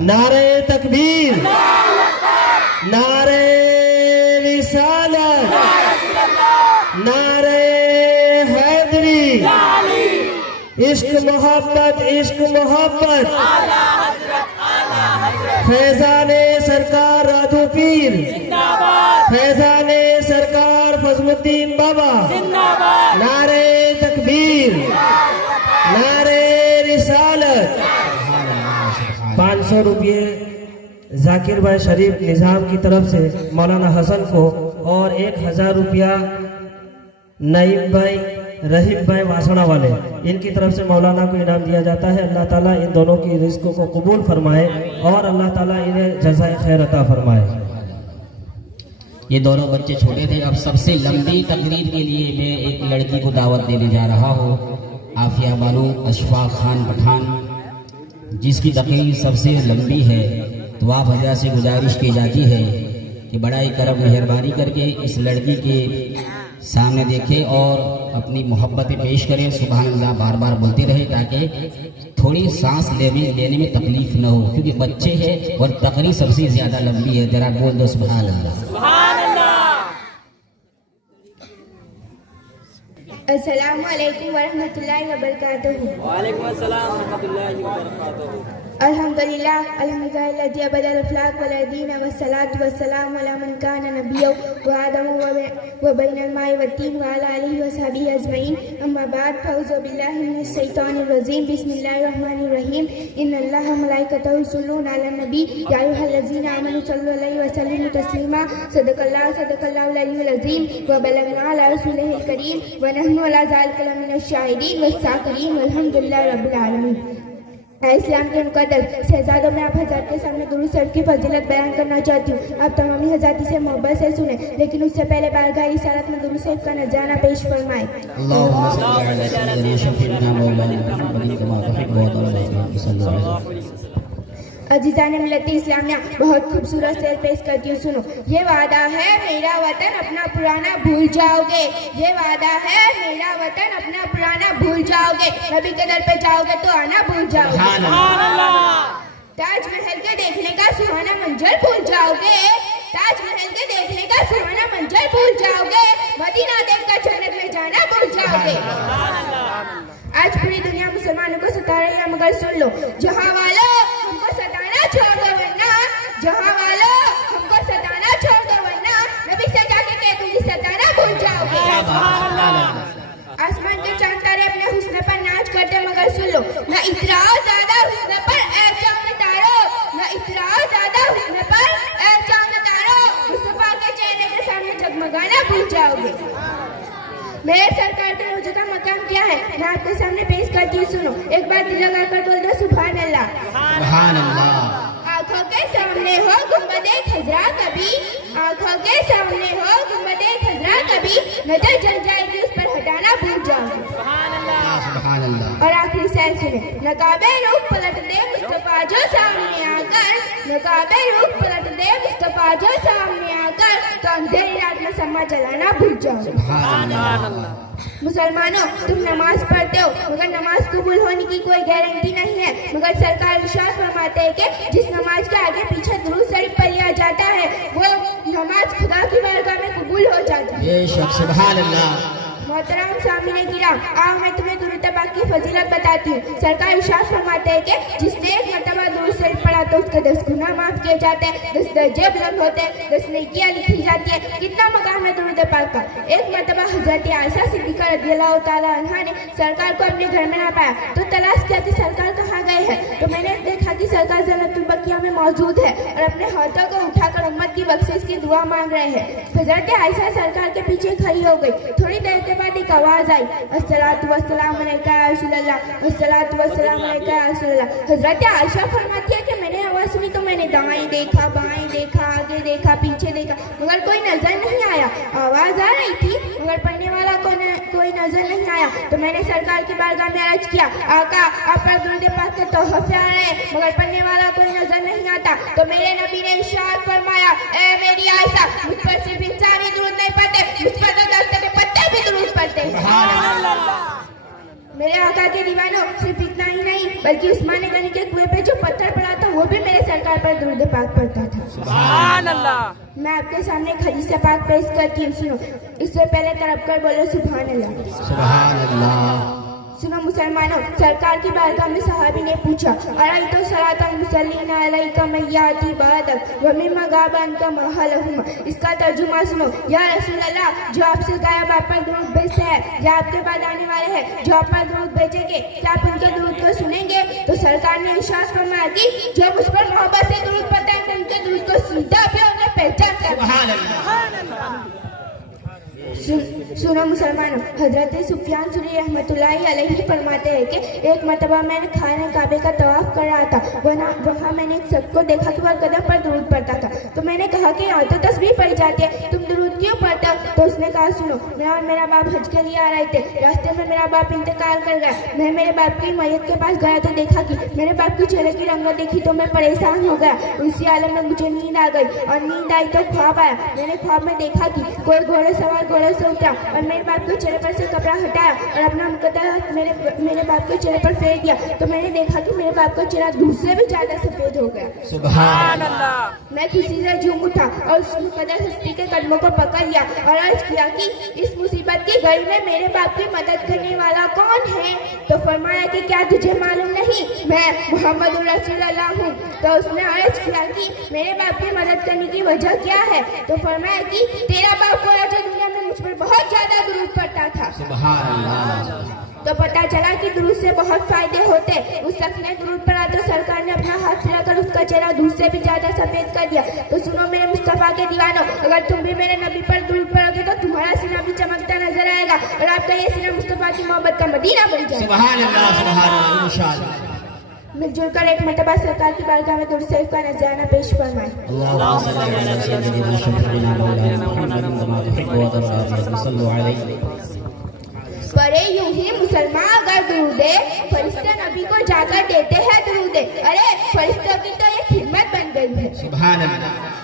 नारे तकबीर, नारे रिसालत, नारे हैदरी, इश्क मोहब्बत, इश्क मोहब्बत। फैजाने सरकार राजू पीर, फैजाने सरकार फजलुद्दीन बाबा, नारे तकबीर, नारे रिसालत। 500 रुपये जाकिर भाई शरीफ निज़ाम की तरफ से मौलाना हसन को और 1000 रुपया नईम भाई रहीम भाई वासणा वाले, इनकी तरफ से मौलाना को इनाम दिया जाता है। अल्लाह ताला इन दोनों की रिज़्क़ों को कबूल फरमाए और अल्लाह ताला इन्हें जज़ाए खैर अता फरमाए। ये दोनों बच्चे छोटे थे। अब सबसे लंबी तकरीर के लिए मैं एक लड़की को दावत देने जा रहा हूँ, आफिया बानो अशफाक खान पठान, जिसकी तकरीर सबसे लंबी है। तो आप हजरा से गुजारिश की जाती है कि बड़ा ही करम मेहरबानी करके इस लड़की के सामने देखें और अपनी मोहब्बतें पेश करें। सुभान अल्लाह बार बार बोलते रहे ताकि थोड़ी सांस लेने में तकलीफ न हो, क्योंकि बच्चे हैं और तकरीर सबसे ज़्यादा लंबी है। जरा बोल दो सुभान अल्लाह। अस्सलामु अलैकुम वरहमतुल्लाहि वबरकातुहू। वालेकुम अस्सलाम वरहमतुल्लाहि वबरकातुहू। अल्हम्दुलिल्लाह अल्हम्दुलिल्लाह अबदल अफलाक वलदीन वस्सलातु वस्सलाम अला मन कान नबिय्यु व आदम व बैनल माइ व तीन व अला आलिहि व सहबिहि अजमईन। अम्मा बाद फौज़ु बिल्लाहि मिनश शैतानिर रजीम। बिस्मिल्लाहिर रहमानिर रहीम। इन्नल्लाहा व मलाइकतहु युसल्लूना अलन नबी या अय्युहल्लज़ीना आमनू सल्लु अलैहि व सल्लिमू तस्लीमा। सदक़ल्लाहुल अलीयुल अज़ीम व बलगना अला रसूलिहिल करीम व नहनु अला ज़ालिका मिनश शाहिदीन व साकिरीन वल्हम्दुलिल्लाहि रब्बिल आलमीन। इस्लाम के मुक़द्दस शहजादों में आप हज़रात के सामने दुरूद शरीफ की फजीलत बयान करना चाहती हूँ। आप तमामी हज़रात इसे मोहब्बत से सुने, लेकिन उससे पहले बारगाह रिसालत में दुरूद शरीफ का नज़राना पेश फरमाएं। अजीज़ान मिल्लत इस्लामिया, बहुत खूबसूरत शेर पेश करती हूँ, सुनो। ये वादा है मेरा वतन अपना पुराना भूल जाओगे, ये वादा है मेरा वतन अपना पुराना भूल जाओगे, नबी के दर पे जाओगे तो आना भूल जाओगे। ताजमहल के देखने का सुहाना मंजर भूल जाओगे, ताजमहल के देखने का सुहाना मंजर भूल जाओगे, मदीना देखकर जन्नत में जाना भूल जाओगे। आज पूरी दुनिया मुसलमानों को सता रही है, मगर सुन लो, जहाँ वालों हमको सताना छोड़ दो, वरना जहाँ वालों हमको सताना छोड़ दो, वरना नबी से जाके कह दूंगी सताना भूल जाओगे। आसमान के चांद तारे अपने हुस्न पर नाच करते, मगर सुन लो, न इतराओ ज्यादा हुस्न पर ऐ चांद तारो, न इतराओ ज्यादा हुस्न पर ऐ चांद तारो, मुस्तफा के चेहरे के सामने जगमगाना भूल जाओगे। मेरे सरकार का मौजूदा मकाम क्या है, मैं आपके सामने पेश करती हूँ, सुनो। एक बार दिल लगाकर बोल दो सुभान अल्लाह। सुभान अल्लाह। आंखों के सामने हो गुंबदे खजरा कभी, आंखों के सामने हो गुंबदे खजरा कभी, नजर जल जाएगी उस पर हटाना भूल जाओगे। सुभान अल्लाह। और आखिरी शेर सुने। नकाबे रुख पलट दे मुस्तफा जो सामने आकर, नकाबे रुख पलट दे मुस्तफा जो सामने आकर, तो अंधेरी रात में समा जलाना भूल जाओगे। मुसलमानों, तुम नमाज पढ़ते हो, मगर नमाज कबूल होने की कोई गारंटी नहीं है। मगर सरकार इरशाद फरमाते हैं कि जिस नमाज के आगे पीछे दुरूद शरीफ पढ़ा जाता है, वो नमाज खुदा की बारगाह में कबूल हो जाती है। ये सुभान अल्लाह। मोहतरम सामने किराम, आओ मैं तुम्हें दुरूद पाक की फजीलत बताती हूँ। सरकार इरशाद फरमाते हैं कि जिसने एक मरतबा दुरूद शरीफ पढ़ा तो उसके 10 गुनाह माफ किए जाते हैं, 10 दर्जे बुलंद होते हैं, 10 नेकियां लिखी जाती है। कितना मकाम है दुरूद पाक का। एक मरतबा हजरत आयशा सिद्दीक़ा रज़ियल्लाहु ताला अन्हा ने सरकार को अपने घर में ना पाया, तो तलाश किया कि सरकार कहाँ गए हैं। तो मैंने देखा कि सरकार जन्नतुल बकिया में मौजूद है और अपने हाथों को उठाकर उम्मत की बख्शिश की दुआ मांग रहे हैं। हजरत आयशा सरकार के पीछे खड़ी हो गई। थोड़ी देर के बाद एक आवाज आई, अस्सलातु वस्सलामु अलैका या रसूलल्लाह, अस्सलातु वस्सलामु अलैका या रसूलल्लाह। हजरत आयशा फरमाती है कि मैंने आवाज सुनी तो मैंने दाएं देखा, बाएं देखा, आगे देखा, पीछे देखा, मगर कोई नजर नहीं आया। आवाज आ रही थी मगर पढ़ने वाला कोई नजर नहीं आया। तो मैंने सरकार की बारगाह में अर्ज किया, आका आप पर दुरूद पाक के तोहफे आ रहे हैं, मगर पढ़ने वाला कोई नजर नहीं आता। तो मेरे नबी ने इरशाद फरमाया, ए मेरी आयशा, मुझ पर सिर्फ इंसान ही दुरूद नहीं पढ़ते, मुझ पर तो दर्ख्त के पत्ते भी दुरूद पढ़ते हैं। मेरे आका के दीवानों, सिर्फ इतना ही नहीं बल्कि उस्मान गनी के कुएं पे जो पत्थर पड़ा था वो भी मेरे पैगंबर पर दुरूद पाक पढ़ता था। सुभान अल्लाह। मैं आपके सामने एक हदीस पाक पेश करती हूँ, सुनो। इससे पहले तरफ कर बोलो सुभान अल्लाह। सुभान अल्लाह। सुनो मुसलमानों, सरकार की बारगाह में सहाबी ने पूछा, अराई तो सलातन मुसल्लीन अलैका मय्याती बादक व मिम्मा गाबन का महलहुम। इसका तर्जुमा सुनो, या रसूल अल्लाह, जो आपसे गायब आप पर दुरूद भेजते हैं या आपके बाद आने वाले हैं जो आप पर दुरूद भेजेंगे, क्या आप उनके दुरूद को सुनेंगे? तो सरकार ने इरशाद फरमाया कि जो मुझ पर मोहब्बत से दुरूद पढ़ता है उनके दुरूद को सुनता भी और उन्हें पहचानता। सुनो मुसलमानों, हजरत सुफियान सुरी रहमतुल्लाहि अलैहि फरमाते हैं कि एक मरतबा मैंने खाने काबे का तवाफ कर रहा था। वहाँ मैंने एक शख्स को देखा कि वह कदम पर दुरूद पढ़ता था। तो मैंने कहा कि यहाँ तो तस्बीह पढ़ी जाती है, तुम दुरूद क्यों पढ़ते हो? तो उसने कहा, सुनो, मैं और मेरा बाप हज के लिए आ रहे थे, रास्ते में मेरा बाप इंतकाल कर गया। मैं मेरे बाप की मैयत के पास गया तो देखा कि मेरे बाप की चेहरे की रंगत देखी तो मैं परेशान हो गया। उसी आलम में मुझे नींद आ गई और नींद आई तो ख्वाब आया। मैंने ख्वाब में देखा कि कोई घोड़े सवार घोड़े से उतरा और मेरे बाप के चेहरे पर से कपड़ा हटाया और अपना मुकद्दर हाथ मेरे बाप के चेहरे पर फेर दिया। तो मैंने देखा कि मेरे बाप का चेहरा दूर से भी ज्यादा सफेद हो गया। सुभान अल्लाह। मैं खुशी से झूम उठा और उस मुकद्दर हस्ती के कदमों को पकड़ लिया और अर्ज किया कि इस मुसीबत की घड़ी में मेरे बाप की मदद करने वाला कौन है? तो फरमाया कि क्या तुझे मालूम नहीं, मैं मोहम्मद रसूलुल्लाह हूँ। तो उसने अर्ज किया कि मेरे बाप की मदद करने की वजह क्या है? तो फरमाया कि तेरा बाप वो है जो दुनिया में मुझ पर बहुत ज्यादा दुरूद पढ़ता था। सुभान अल्लाह। तो पता चला कि दुरूद से बहुत फायदे होते। उस शख्स ने दुरूद पढ़ा तो सरकार ने अपना हाथ फिराकर उसका चेहरा दूर से भी ज्यादा सफेद कर दिया। तो सुनो मेरे मुस्तफा के दीवानों, अगर तुम भी मेरे नबी पर दुरूद पढ़ोगे तो तुम्हारा सीना भी चमकता नजर आएगा और आपका ये सीना मुस्तफा की मोहब्बत का मदीना बन जाएगा। सुभान अल्लाह, सुभान अल्लाह, इंशाअल्लाह। मिलजुल कर एक मरतबा सरकार की बारगाह में दुरूद शरीफ का नजराना पेश फरमाए। अल्लाहुम्मा सल्ली अला सय्यिदिना व शफीइना मौलाना मुहम्मद व मा तुहिब्बु व तर्ज़ा सल्लल्लाहु अलैहि। परे यूं ही मुसलमान अगर दुरूदे फरिश्ते नबी को जाकर देते हैं दुरूदे, अरे फरिश्तों की तो ये खिदमत बन गई है। सुभान अल्लाह।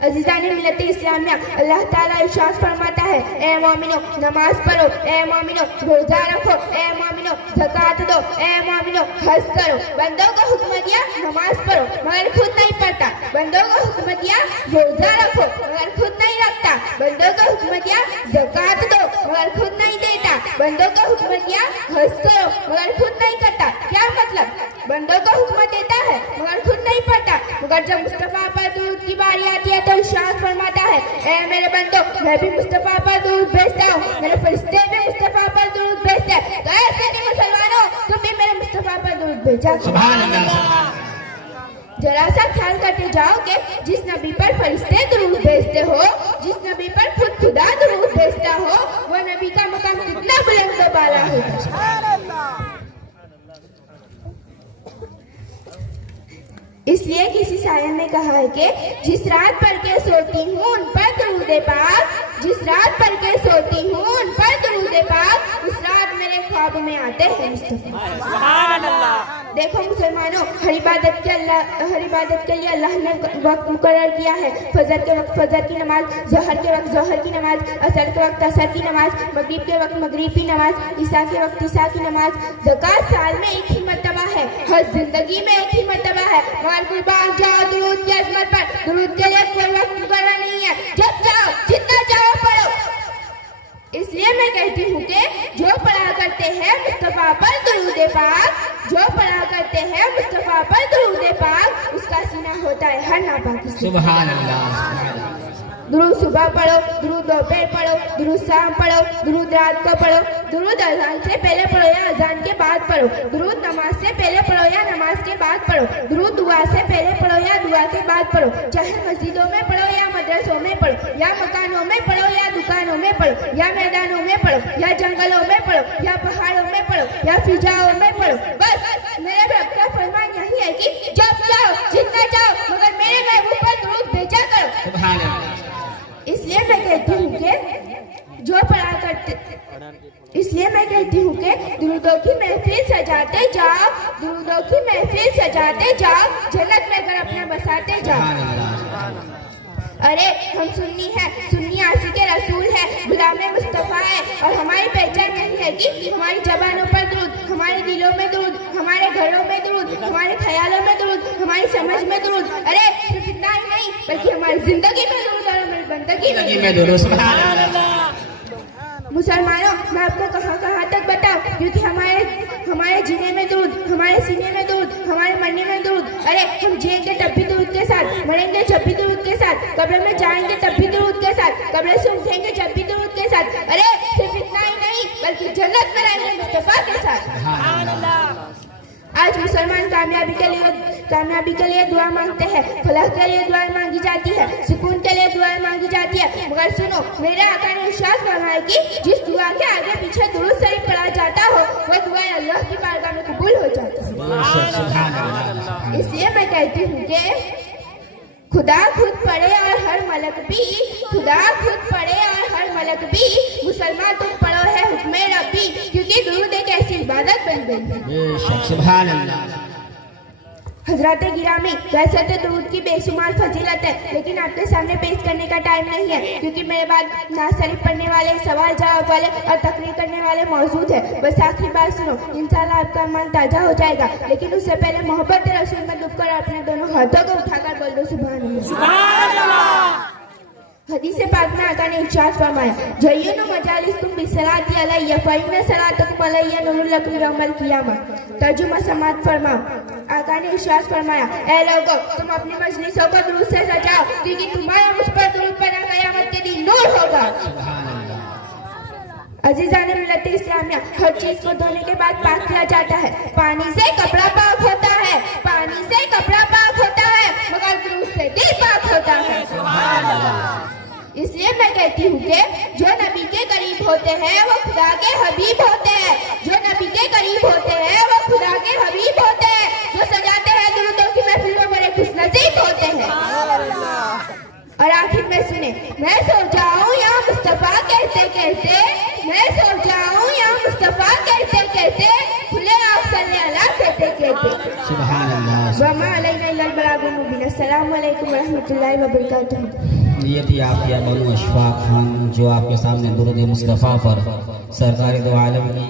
अज़ीज़ाने मिल्लत इस्लामिया, अल्लाह ताला इरशाद फरमाता है, ए मोमिनो नमाज पढ़ो, ए मोमिनो रोजा रखो, ए मोमिनो ज़कात दो, ए मोमिनो हज करो। बंदों को हुक्म दिया नमाज पढ़ो मगर खुद नहीं पढ़ता, बंदों को हुक्म दिया रोजा रखो मगर खुद नहीं रखता, बंदों को हुक्म दिया ज़कात दो मगर खुद नहीं देता, बंदों को हुक्म दिया हज करो मगर खुद नहीं करता। क्या मतलब? बंदों को हुक्म देता है मगर खुद नहीं पढ़ता, मगर जब मुस्तफा पर दुरूद की बारी आती है तो इरशाद फरमाता है, ए मेरे बंदो, मैं भी मुस्तफा पर दुरूद भेजता हूँ, मेरे फरिश्ते भी मुस्तफा पर दुरूद भेजते हैं। तो ऐसे नहीं मुसलमानों, तुम भी मेरे मुस्तफा पर दुरूद भेजा। सुभान अल्लाह। जरा सा ख्याल करते जाओ कि जिस नबी पर फरिश्ते दुरूद भेजते हो, जिस नबी पर खुद खुदा दुरूद भेजता हो, वो नबी का मकाम कितना बुलंद व बाला होगा। इसलिए किसी शायर ने कहा है कि जिस रात पढ़ के सोती हूँ उन पर दुरूद पाक, जिस रात पढ़ के सोती हूँ उन पर दुरूद पाक, उस रात मेरे ख्वाब में आते हैं मुस्तफा। सुभान अल्लाह। देखो मुसलमानों, हर इबादत के लिए अल्लाह ने वक्त मुकर्रर किया है। फजर के वक्त फजर की नमाज, ज़हर के वक्त ज़हर की नमाज, असर के वक्त असर की नमाज, मगरिब के वक्त मगरिब की नमाज, ईसा के वक्त ईसा की नमाज। ज़कात साल में एक ही मर्तबा है, हज जिंदगी में एक ही मर्तबा है, मगर कुर्बान जाओ दुरूद की अज़मत पर। दुरूद के लिए कोई वक्त मुकर्रर नहीं है, जब चाहो जितना चाहो पढ़ो। इसलिए मैं कहती हूँ कि जो पढ़ा करते हैं मुस्तफा पर दुरूद पाक, जो पढ़ा करते हैं मुस्तफा पर दुरूद पाक, उसका सीना होता है हर नापाकी से। सुभान अल्लाह। दुरूद सुबह पढ़ो, दुरूद दोपहर पढ़ो, दुरूद शाम पढ़ो, दुरूद रात को पढ़ो, दुरूद अज़ान से पहले पढ़ो या अज़ान के बाद पढ़ो, दुरूद नमाज से पहले पढ़ो या नमाज के बाद पढ़ो, दुरूद दुआ से पहले पढ़ो या दुआ के बाद पढ़ो, चाहे मस्जिदों में पढ़ो या मदरसों में पढ़ो, या मकानों में पढ़ो या दुकानों में पढ़ो, या मैदानों में पढ़ो, या जंगलों में पढ़ो, या पहाड़ों में पढ़ो, या फिजाओं में पढ़ो। बस मेरे रब का फरमान यही है कि जब चाहो जितना चाहो मगर मेरे महबूब पर दुरूद भेजा करो। सुभान अल्लाह। इसलिए मैं कहती हूँ कि जो पढ़ा करते, इसलिए मैं कहती हूँ कि दुरूदों की महफिल सजाते जाओ, दुरूदों की महफिल सजाते जाओ, जन्नत में घर अपना बसाते जाओ। अरे हम सुन्नी हैं, सुन्नी आशिक़े रसूल है, गुलामे मुस्तफ़ा है, और हमारी पहचान यही है कि हमारी ज़बानों पर दुरूद, हमारे दिलों में दुरूद, हमारे घरों में दुरूद, हमारे ख्यालों में दुरूद, हमारी समझ हज में दुरूद, अरे सिर्फ इतना ही नहीं बल्कि हमारी जिंदगी में दुरूद और हमारी बंदगी जिंदगी में। में दुरूद। सुभान अल्लाह। मुसलमानों, मैं आपको कहाँ तक बताऊं, क्योंकि हमारे जीने में दूध, हमारे सीने में दूध, हमारे मरने में दूध, अरे हम जिएंगे तब भी दूध के साथ, मरेंगे जब भी दूध के साथ, कब्र में जाएंगे तब भी दूध के साथ, कब्र से उठेंगे जब भी दूध के साथ, अरे सिर्फ इतना ही नहीं बल्कि जन्नत में रहेंगे मुस्तफा के साथ। आज मुसलमान कामयाबी के लिए दुआ मांगते हैं, फलाह के लिए दुआएं मांगी जाती है, सुकून के लिए दुआएं मांगी जाती है, मगर सुनो, मेरे आका ने इरशाद फरमाया कि जिस दुआ के आगे पीछे दुरूद शरीफ पढ़ा जाता हो वो दुआ अल्लाह की बारगाह में कबूल हो जाती है। इसलिए मैं कहती हूँ कि खुदा खुद पढ़े और हर मलक भी, खुदा खुद पढ़े और हर मलक भी, मुसलमान तुम पढ़ो है हुक्मे रब्बी, क्योंकि दुरूद एक ऐसी इबादत बन गई है। सुभान अल्लाह। हजरत गिरामी, वैसे तो दुरूद की बेशुमार फजीलत है, लेकिन आपके सामने पेश करने का टाइम नहीं है, क्योंकि मेरे बाद नात शरीफ पढ़ने वाले, सवाल जवाब वाले और तकरीर करने वाले मौजूद है। बस आखिरी बात सुनो, इंशाल्लाह आपका मन ताजा हो जाएगा, लेकिन उससे पहले मोहब्बत रसूल में डूबकर अपने दोनों हाथों को उठाकर बोल दो सुभान अल्लाह। हदीस पाक में आका ने इरशाद फरमाया, जय्यनु मजालिसकुम बिस्सलाति अलैया फइन्ना सलातकुम अलैया नूरुल लकुम यौमल क़ियामा। तर्जुमा समाअत फरमाओ। आका ने इरशाद फरमाया, ऐ लोगों, तुम अपनी मजलिसों को दुरूद से सजाओ, क्योंकि तुम्हारा मुझ पर दुरूद पड़ा क़यामत के दिन नूर होगा। अजीज़ान मिल्लत इस्लामिया, हर चीज को धोने के बाद पाक किया जाता है। पानी से कपड़ा पाक होता है, पानी से कपड़ा पाक होता है, मगर दुरूद से दिल पाक होता है। इसलिए मैं कहती हूँ कि जो नबी के करीब होते हैं वो खुदा के हबीब होते हैं, जो नबी के करीब होते हैं वो खुदा के हबीब होते हैं, जो सजाते हैं दुरूदों की महफिलों बड़े खुशनसीब होते हैं। और आखिर में सुने, मैं सो जाऊं या मुस्तफा कहते कहते, मैं सो जाऊं या मुस्तफा कहते कहते, खुले आप सल्ले अला कहते कहते। सुभान अल्लाह। वमा अलैना इल्लल बलागुल मुबीन। अस्सलामु अलैकुम व रहमतुल्लाहि व बरकातुहू। ये थी आफिया बानो अशफाक खान, जो आपके सामने दुरूद मुस्तफ़ा पर सरकार दो आलम की